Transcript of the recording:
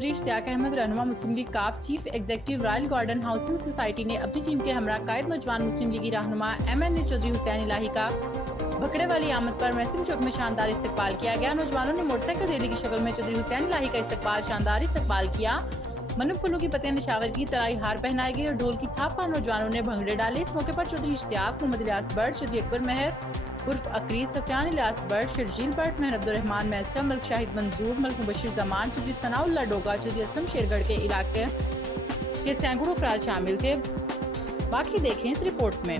चौधरी इश्तियाक अहमद रहनुमा मुस्लिम लीग काफ chief executive Royal Garden Housing Society ने अपनी टीम के हमरा कायद नौजवान मुस्लिम लीगी रहनुमा MNA चौधरी हुसैन इलाही का भकड़े वाली आमद पर मैसिम चौक में शानदार इस्तकबाल किया गया। नौजवानों ने मोटरसाइकिल रैली की शक्ल में चौधरी हुसैन इलाही का शानदार इस्तकबाल किया। मनुफ फूलों की पत्तियां निशावर की तराई हार पहनाई गई और ढोल की थाप पर नौजवानों ने भंगड़े डाले। इस मौके पर चौधरी इश्तियाक, मोहम्मद इलियास बट, चौधरी अकबर मेहर उर्फ अकरी, सफियान इलियास बट, शर्जील बट, मेहर अब्दुर्रहमान मैसम, मलिक शाहिद मंजूर, मलिक मुबशिर जमान, चौधरी सनाउल्लाह डोगा, चौधरी असलम शेरगढ़ के इलाके के सैकड़ों अफराद शामिल थे। बाकी देखें इस रिपोर्ट में।